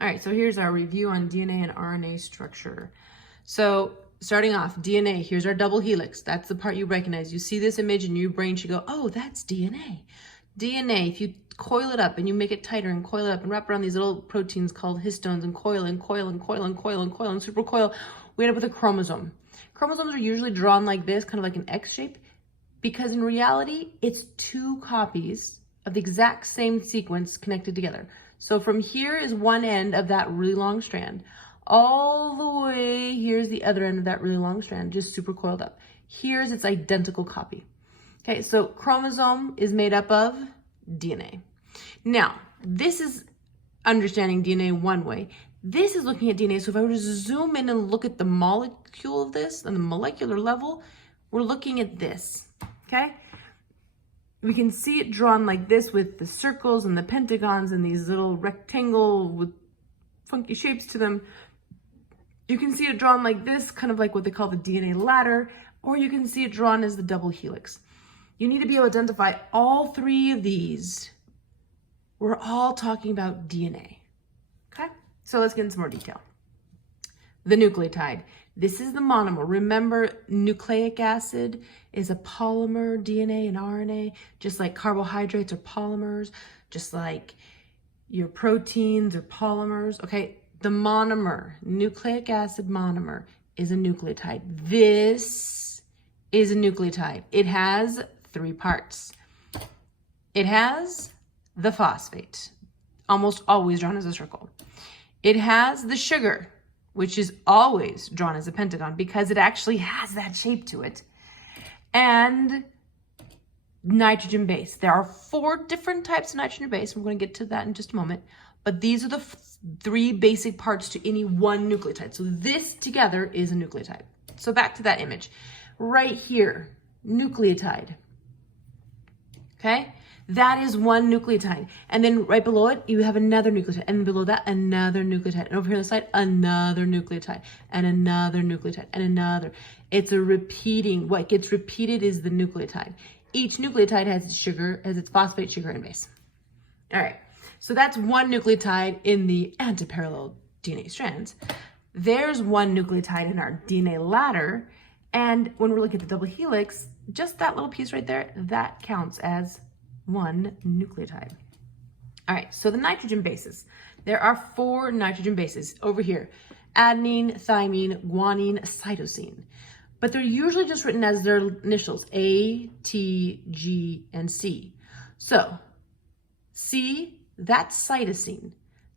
All right, so here's our review on DNA and RNA structure. So starting off, DNA, here's our double helix. That's the part you recognize. You see this image and your brain should go, oh, that's DNA. DNA, if you coil it up and you make it tighter and coil it up and wrap around these little proteins called histones and coil and coil and coil and coil and coil and supercoil, we end up with a chromosome. Chromosomes are usually drawn like this, kind of like an X shape, because in reality, it's two copies of the exact same sequence connected together. So from here is one end of that really long strand. All the way, here's the other end of that really long strand, just super coiled up. Here's its identical copy. Okay, so chromosome is made up of DNA. Now, this is understanding DNA one way. This is looking at DNA. So if I were to zoom in and look at the molecule of this on the molecular level, we're looking at this, okay? We can see it drawn like this with the circles and the pentagons and these little rectangle with funky shapes to them. You can see it drawn like this, kind of like what they call the DNA ladder, or you can see it drawn as the double helix. You need to be able to identify all three of these. We're all talking about DNA, okay? So let's get into some more detail. The nucleotide. This is the monomer. Remember, nucleic acid is a polymer, DNA and RNA, just like carbohydrates are polymers, just like your proteins are polymers, okay? The monomer, nucleic acid monomer, is a nucleotide. This is a nucleotide. It has three parts. It has the phosphate, almost always drawn as a circle. It has the sugar, which is always drawn as a pentagon because it actually has that shape to it. And nitrogen base. There are 4 different types of nitrogen base. We're going to get to that in just a moment. But these are the 3 basic parts to any one nucleotide. So this together is a nucleotide. So back to that image. Right here, nucleotide. Okay? That is one nucleotide. And then right below it, you have another nucleotide. And below that, another nucleotide. And over here on the side, another nucleotide. And another nucleotide. And another. It's a repeating. What gets repeated is the nucleotide. Each nucleotide has its sugar, has its phosphate, sugar, and base. All right. So that's one nucleotide in the antiparallel DNA strands. There's one nucleotide in our DNA ladder. And when we're looking at the double helix, just that little piece right there, that counts as one nucleotide. All right, so the nitrogen bases. There are 4 nitrogen bases over here: adenine, thymine, guanine, cytosine. But they're usually just written as their initials, A, T, G, and C. So C, that's cytosine.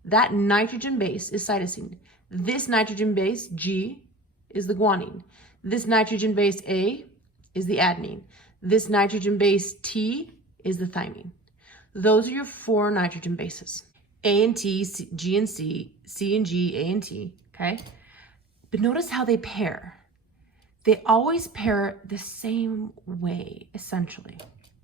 That nitrogen base is cytosine. This nitrogen base, G, is the guanine. This nitrogen base, A, is the adenine. This nitrogen base, T, is the thymine. Those are your 4 nitrogen bases. A and T, G and C, C and G, A and T, okay? But notice how they pair. They always pair the same way, essentially,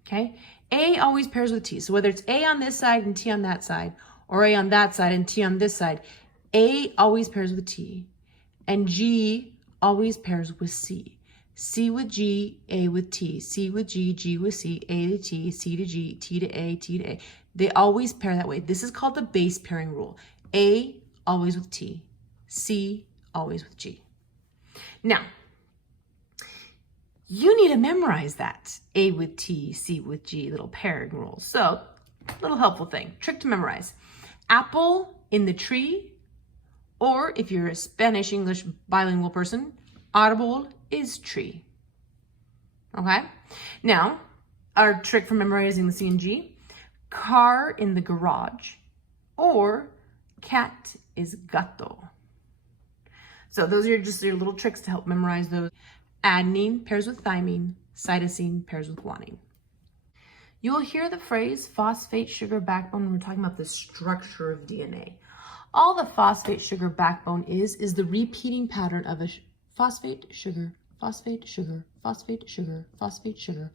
okay? A always pairs with T. So whether it's A on this side and T on that side, or A on that side and T on this side, A always pairs with T, and G always pairs with C. C with G, A with T, C with G, G with C, A to T, C to G, T to A, T to A. They always pair that way. This is called the base pairing rule. A always with T, C always with G. Now, you need to memorize that A with T, C with G, little pairing rules. So, little helpful thing, trick to memorize. Apple in the tree, or if you're a Spanish-English bilingual person, árbol is tree. Okay? Now, our trick for memorizing the C and G: car in the garage, or cat is gato. So those are just your little tricks to help memorize those. Adenine pairs with thymine, cytosine pairs with guanine. You'll hear the phrase phosphate sugar backbone when we're talking about the structure of DNA. All the phosphate sugar backbone is the repeating pattern of a phosphate, sugar, phosphate, sugar, phosphate, sugar, phosphate, sugar.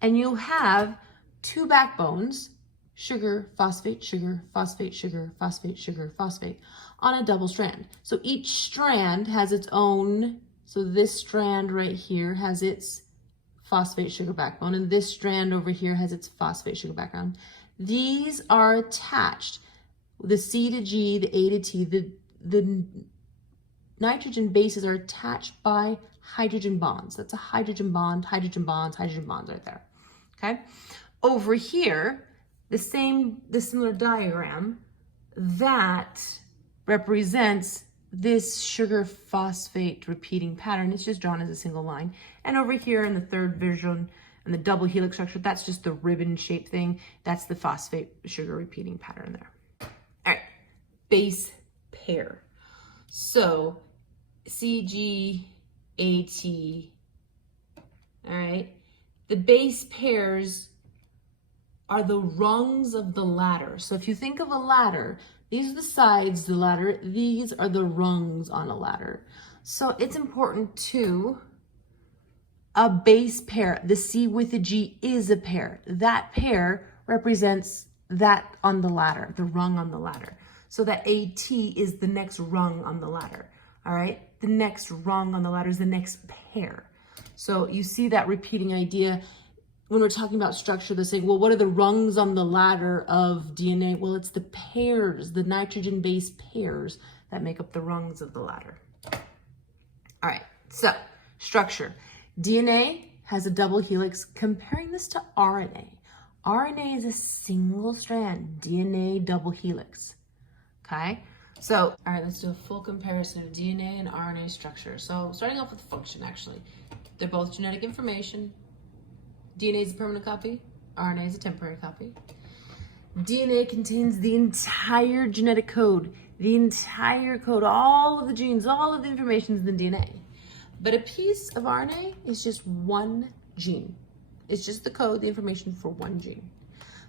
And you'll have 2 backbones, sugar, phosphate, sugar, phosphate, sugar, phosphate, sugar, phosphate, on a double strand. So each strand has its own, so this strand right here has its phosphate sugar backbone, and this strand over here has its phosphate sugar background. These are attached the C to G, the A to T, the nitrogen bases are attached by hydrogen bonds. That's a hydrogen bond, hydrogen bonds right there, okay? Over here, the similar diagram that represents this sugar phosphate repeating pattern. It's just drawn as a single line. And over here in the third version, and the double helix structure, that's just the ribbon shaped thing. That's the phosphate sugar repeating pattern there. All right, base pair. So CGAT, all right? The base pairs are the rungs of the ladder. So if you think of a ladder, these are the sides of the ladder, these are the rungs on a ladder. So it's important to a base pair. The C with the G is a pair. That pair represents that on the ladder, the rung on the ladder. So that AT is the next rung on the ladder, all right? The next rung on the ladder is the next pair. So you see that repeating idea when we're talking about structure. They're saying, well, what are the rungs on the ladder of DNA? Well, it's the pairs, the nitrogen base pairs that make up the rungs of the ladder. All right, so structure. DNA has a double helix. Comparing this to RNA. RNA is a single strand, DNA double helix, okay? So, all right, let's do a full comparison of DNA and RNA structure. So starting off with function, actually. They're both genetic information. DNA is a permanent copy, RNA is a temporary copy. DNA contains the entire genetic code, all of the genes, all of the information is in the DNA. But a piece of RNA is just one gene. It's just the code, the information for one gene.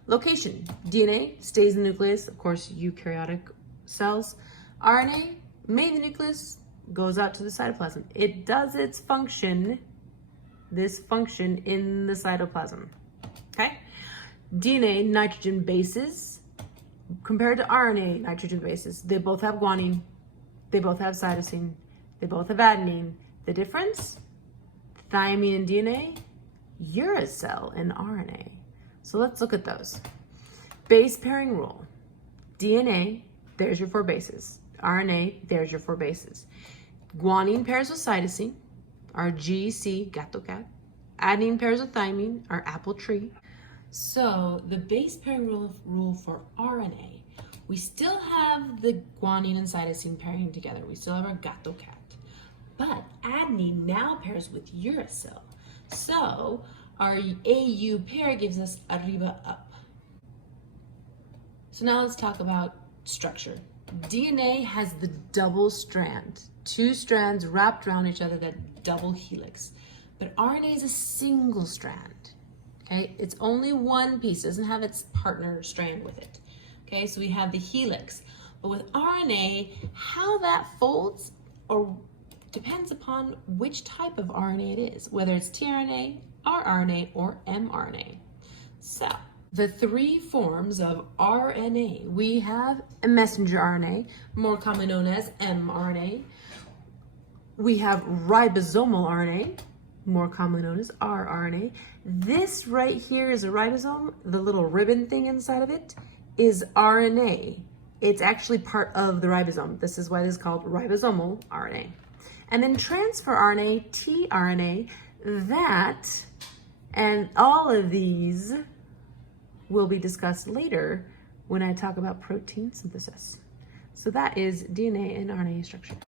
Location, DNA stays in the nucleus, of course, eukaryotic cells. RNA, made in the nucleus, goes out to the cytoplasm. It does its function, this function in the cytoplasm, okay? DNA, nitrogen bases, compared to RNA, nitrogen bases, they both have guanine, they both have cytosine, they both have adenine. The difference, thymine in DNA, uracil in RNA. So let's look at those. Base pairing rule. DNA, there's your 4 bases. RNA, there's your 4 bases. Guanine pairs with cytosine, our GC, gato cat. Adenine pairs with thymine, our apple tree. So the base pairing rule for RNA, we still have the guanine and cytosine pairing together. We still have our gato cat. But adenine now pairs with uracil. So our AU pair gives us arriba up. So now let's talk about structure. DNA has the double strand, 2 strands wrapped around each other, that double helix. But RNA is a single strand, okay? It's only one piece, doesn't have its partner strand with it. Okay, so we have the helix. But with RNA, how that folds or depends upon which type of RNA it is, whether it's tRNA, rRNA, or mRNA. So the 3 forms of RNA, we have a messenger RNA, more commonly known as mRNA. We have ribosomal RNA, more commonly known as rRNA. This right here is a ribosome. The little ribbon thing inside of it is RNA. It's actually part of the ribosome. This is why this is called ribosomal RNA. And then transfer RNA, tRNA, that, and all of these will be discussed later when I talk about protein synthesis. So that is DNA and RNA structure.